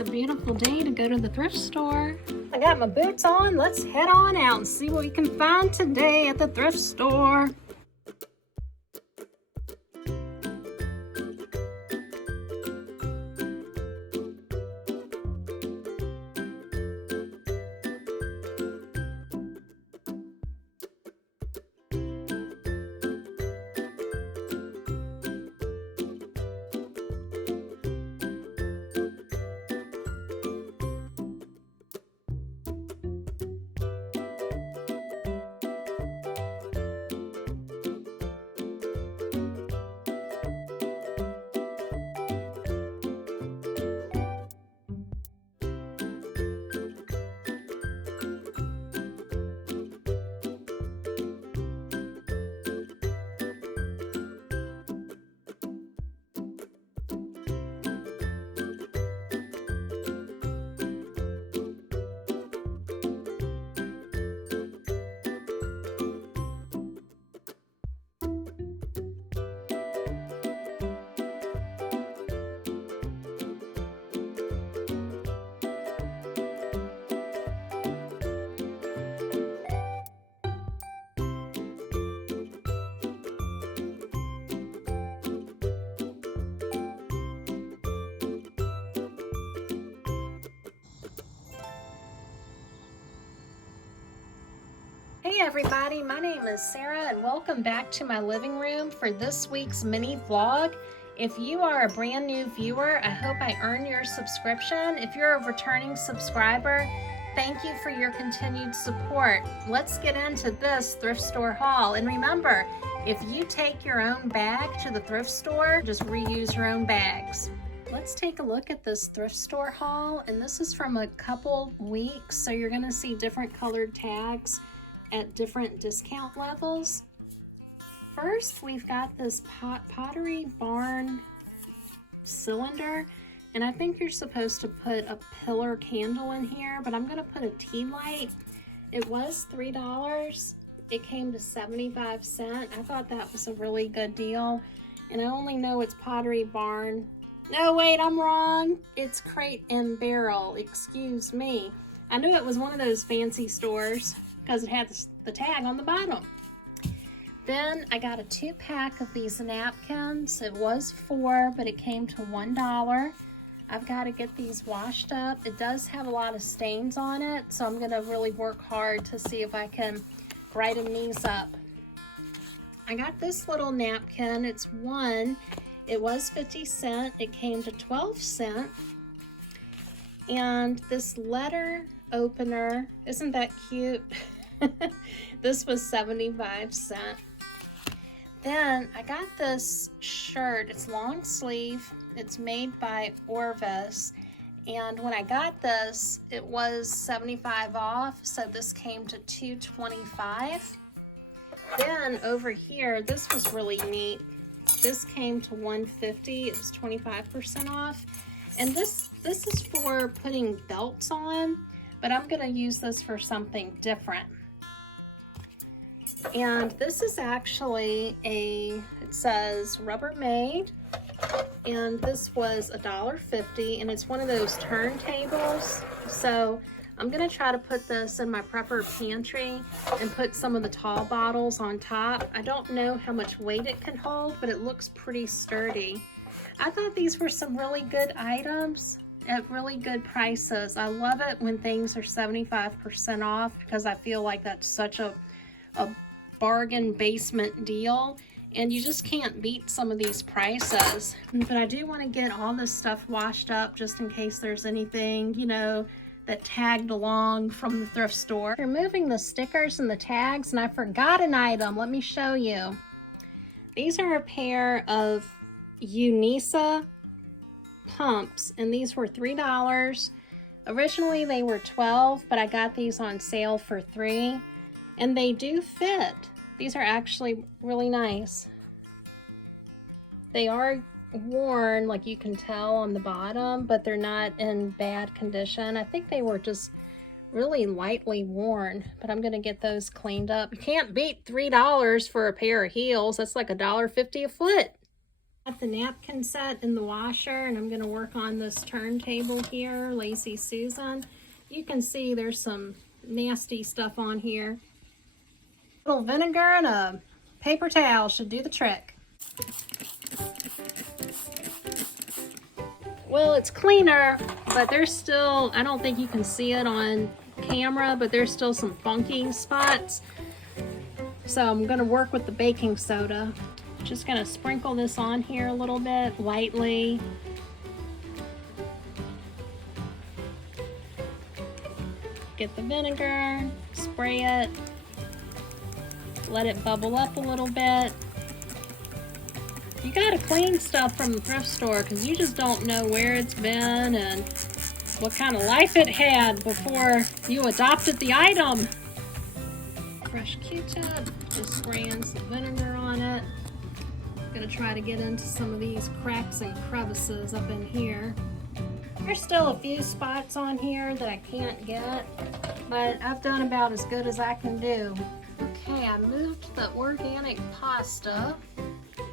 It's a beautiful day to go to the thrift store. I got my boots on. Let's head on out and see what we can find today at the thrift store. Hey everybody, my name is Sarah and welcome back to my living room for this week's mini vlog. If you are a brand new viewer, I hope I earned your subscription. If you're a returning subscriber, thank you for your continued support. Let's get into this thrift store haul. And remember, if you take your own bag to the thrift store, just reuse your own bags. Let's take a look at this thrift store haul, and this is from a couple weeks, so you're gonna see different colored tags at different discount levels. First, we've got this Pottery Barn cylinder, and I think you're supposed to put a pillar candle in here, but I'm gonna put a tea light. It was $3. It came to 75 cents. I thought that was a really good deal, and I only know it's Pottery Barn. No, wait, I'm wrong. It's Crate and Barrel, excuse me. I knew it was one of those fancy stores because it had the tag on the bottom. Then I got a 2-pack of these napkins. It was $4, but it came to $1. I've got to get these washed up. It does have a lot of stains on it, so I'm going to really work hard to see if I can brighten these up. I got this little napkin. It's one. It was 50 cents. It came to 12 cents. And this letter opener, isn't that cute? This was 75 cents. Then I got this shirt. It's long sleeve. It's made by Orvis. And when I got this, it was 75 off. So this came to $2.25. Then over here, this was really neat. This came to $1.50. It was 25% off. And this is for putting belts on, but I'm gonna use this for something different. And this is actually it says Rubbermaid, and this was $1.50, and it's one of those turntables. So I'm gonna try to put this in my prepper pantry and put some of the tall bottles on top. I don't know how much weight it can hold, but it looks pretty sturdy. I thought these were some really good items at really good prices. I love it when things are 75% off because I feel like that's such a bargain basement deal, and you just can't beat some of these prices. But I do want to get all this stuff washed up just in case there's anything, you know, that tagged along from the thrift store. Removing the stickers and the tags, and I forgot an item. Let me show you. These are a pair of Unisa pumps, and these were $3. Originally they were $12, but I got these on sale for $3, and they do fit. These are actually really nice. They are worn, like you can tell on the bottom, but they're not in bad condition. I think they were just really lightly worn, but I'm gonna get those cleaned up. You can't beat $3 for a pair of heels. That's like $1.50 a foot. Got the napkin set in the washer, and I'm going to work on this turntable here, Lazy Susan. You can see there's some nasty stuff on here. A little vinegar and a paper towel should do the trick. Well, it's cleaner, but there's still, I don't think you can see it on camera, but there's still some funky spots. So I'm going to work with the baking soda. Just going to sprinkle this on here a little bit, lightly. Get the vinegar, spray it, let it bubble up a little bit. You gotta clean stuff from the thrift store because you just don't know where it's been and what kind of life it had before you adopted the item. Fresh Q-tip, just spraying some vinegar on it. Gonna try to get into some of these cracks and crevices up in here. There's still a few spots on here that I can't get, but I've done about as good as I can do. Okay, I moved the organic pasta.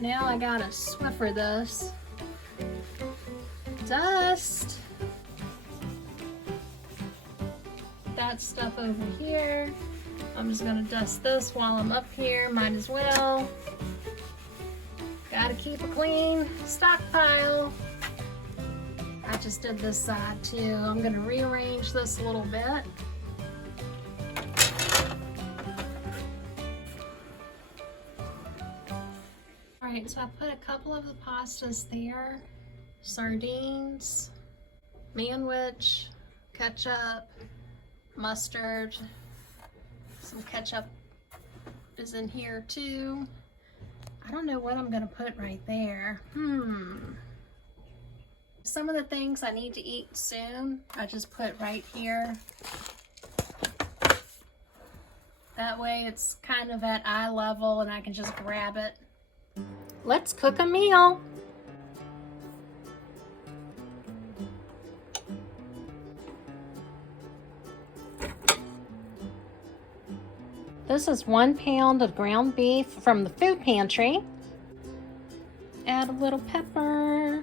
Now I gotta Swiffer this. Dust. That stuff over here. I'm just gonna dust this while I'm up here, might as well. Gotta keep a clean stockpile. I just did this side too. I'm gonna rearrange this a little bit. Alright, so I put a couple of the pastas there. Sardines, manwich, ketchup, mustard. Some ketchup is in here too. I don't know what I'm gonna put right there. Some of the things I need to eat soon, I just put right here. That way it's kind of at eye level and I can just grab it. Let's cook a meal. This is 1 pound of ground beef from the food pantry. Add a little pepper.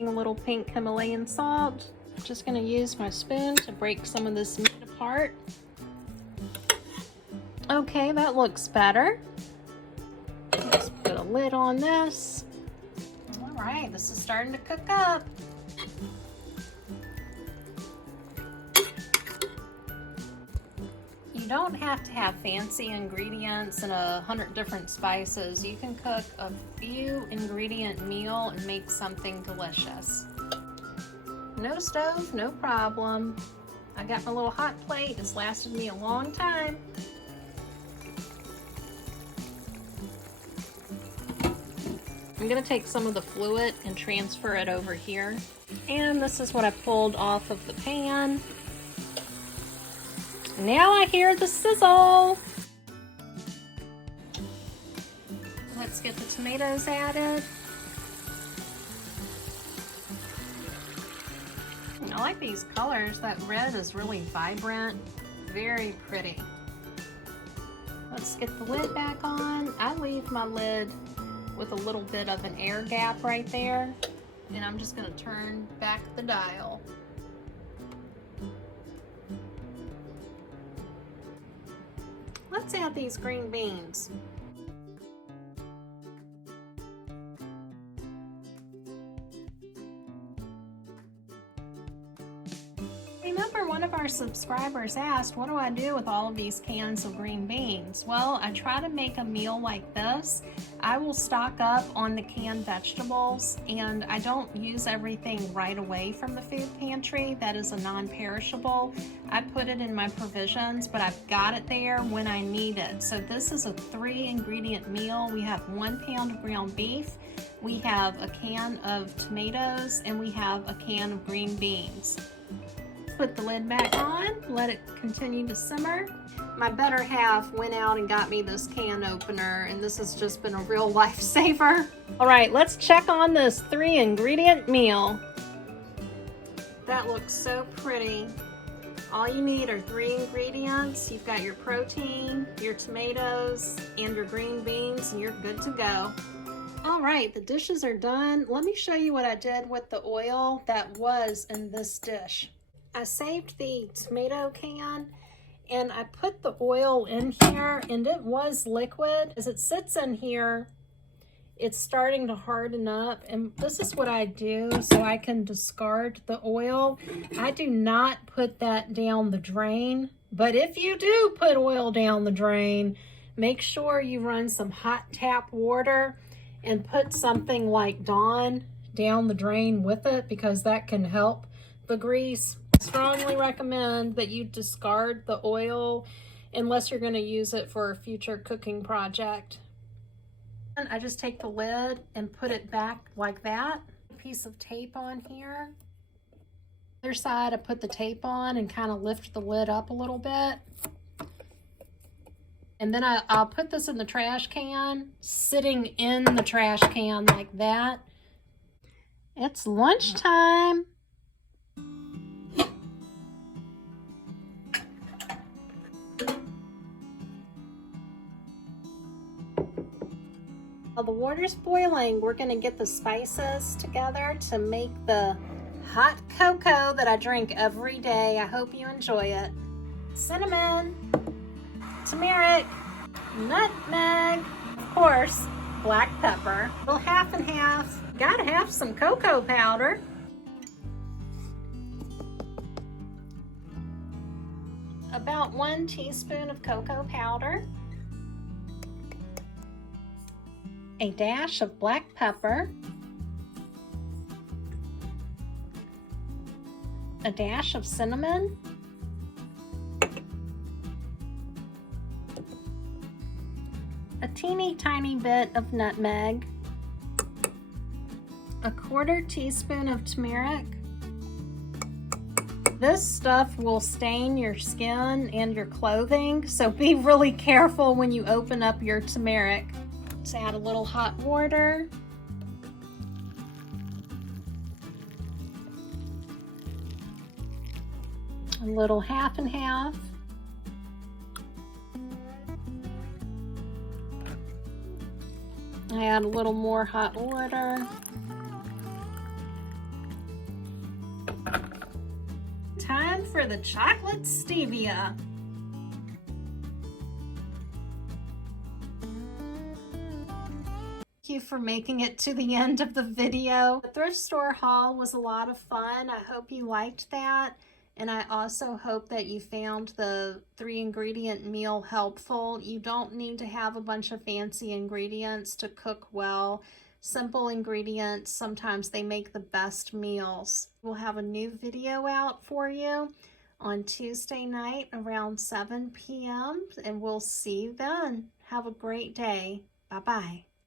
A little pink Himalayan salt. Just gonna use my spoon to break some of this meat apart. Okay, that looks better. Let's put a lid on this. All right, this is starting to cook up. You don't have to have fancy ingredients and 100 different spices. You can cook a few ingredient meal and make something delicious. No stove, no problem. I got my little hot plate. It's lasted me a long time. I'm gonna take some of the fluid and transfer it over here. And this is what I pulled off of the pan. Now I hear the sizzle. Let's get the tomatoes added. I like these colors. That red is really vibrant, very pretty. Let's get the lid back on. I leave my lid with a little bit of an air gap right there. And I'm just gonna turn back the dial. Let's add these green beans. Remember, one of our subscribers asked, what do I do with all of these cans of green beans? Well, I try to make a meal like this. I will stock up on the canned vegetables, and I don't use everything right away from the food pantry. That is a non-perishable. I put it in my provisions, but I've got it there when I need it. So this is a 3-ingredient meal. We have 1 pound of ground beef, we have a can of tomatoes, and we have a can of green beans. Put the lid back on, let it continue to simmer. My better half went out and got me this can opener, and this has just been a real lifesaver. All right, let's check on this 3-ingredient meal. That looks so pretty. All you need are 3 ingredients. You've got your protein, your tomatoes, and your green beans, and you're good to go. All right, the dishes are done. Let me show you what I did with the oil that was in this dish. I saved the tomato can and I put the oil in here, and it was liquid. As it sits in here, it's starting to harden up, and this is what I do so I can discard the oil. I do not put that down the drain, but if you do put oil down the drain, make sure you run some hot tap water and put something like Dawn down the drain with it, because that can help the grease. I strongly recommend that you discard the oil unless you're going to use it for a future cooking project. I just take the lid and put it back like that. A piece of tape on here. Other side, I put the tape on and kind of lift the lid up a little bit. And then I'll put this in the trash can, sitting in the trash can like that. It's lunchtime. While the water's boiling, we're gonna get the spices together to make the hot cocoa that I drink every day. I hope you enjoy it. Cinnamon, turmeric, nutmeg, of course, black pepper. Well, half and half. Gotta have some cocoa powder. About 1 teaspoon of cocoa powder. A dash of black pepper. A dash of cinnamon. A teeny tiny bit of nutmeg. A 1/4 teaspoon of turmeric. This stuff will stain your skin and your clothing, so be really careful when you open up your turmeric. Let's add a little hot water. A little half and half. I add a little more hot water. Time for the chocolate stevia. Thank you for making it to the end of the video. The thrift store haul was a lot of fun. I hope you liked that. And I also hope that you found the 3 ingredient meal helpful. You don't need to have a bunch of fancy ingredients to cook well. Simple ingredients, sometimes they make the best meals. We'll have a new video out for you on Tuesday night around 7 p.m. and we'll see you then. Have a great day. Bye-bye.